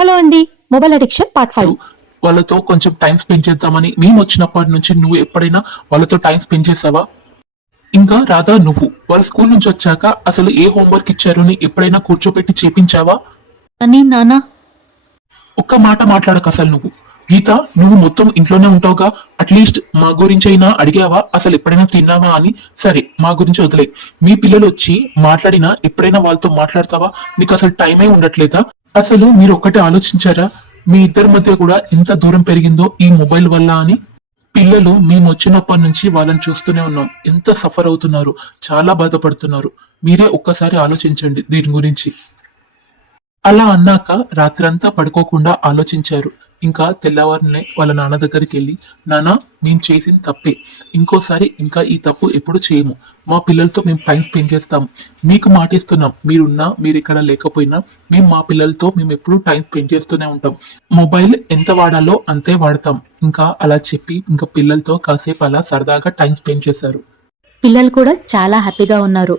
Hello అండి mobile addiction part five. వాళ్ళతో కొంచెం టైం స్పెండ్ చేద్దామని మేము వచ్చినప్పటి నుంచి నువ్వు ఎప్పుడైనా వాళ్ళతో టైం స్పెండ్ చేసావా ఇంకా రాధా నువ్వు. వాళ్ళ స్కూల్ నుంచి వచ్చాక అసలు ఏ హోంవర్క్ ఇచ్చారు అని ఎప్పుడైనా కూర్చోబెట్టి చేపించావా? అని నాన్న. ఒక్క మాట మాట్లాడక అసలు నువ్వు. గీత నువ్వు మొత్తం ఇంట్లోనే ఉంటావుగా? అట్లీస్ట్ మా గురించి అయినా అడిగావా? అసలు ఎప్పుడైనా తిన్నావా అని? సరే మా గురించి వదిలే. మీ పిల్లలు వచ్చి మాట్లాడినా ఎప్పుడైనా వాళ్ళతో మాట్లాడతావా? నీకు అసలు టైమే ఉండట్లేదా? అసలు మీరు ఒక్కటే ఆలోచించారా? మీ ఇద్దరి మధ్య కూడా ఎంత దూరం పెరిగిందో ఈ మొబైల్ వల్ల అని? పిల్లలు మేము వచ్చినప్పటి నుంచి వాళ్ళని చూస్తూనే ఉన్నాం. ఎంత సఫర్ అవుతున్నారు చాలా బాధపడుతున్నారు. మీరే ఒక్కసారి ఆలోచించండి దీని గురించి. అలా అన్నాక రాత్రంతా పడుకోకుండా ఆలోచించారు. ఇంకా తెల్లవారినే వాళ్ళ నాన్న దగ్గరికి వెళ్ళి నాన్న మేము చేసిన తప్పే. ఇంకోసారి ఇంకా ఈ తప్పు ఎప్పుడు చేయము. మా పిల్లలతో మేము టైం స్పెండ్ చేస్తాం. మీకు మాటిస్తున్నాం. మీరున్నా మీరు ఇక్కడ లేకపోయినా మేము మా పిల్లలతో మేము ఎప్పుడు టైం స్పెండ్ చేస్తూనే ఉంటాం. మొబైల్ ఎంత వాడాలో అంతే వాడతాం. ఇంకా అలా చెప్పి ఇంకా పిల్లలతో కాసేపు అలా సరదాగా టైం స్పెండ్ చేశారు. పిల్లలు కూడా చాలా హ్యాపీగా ఉన్నారు.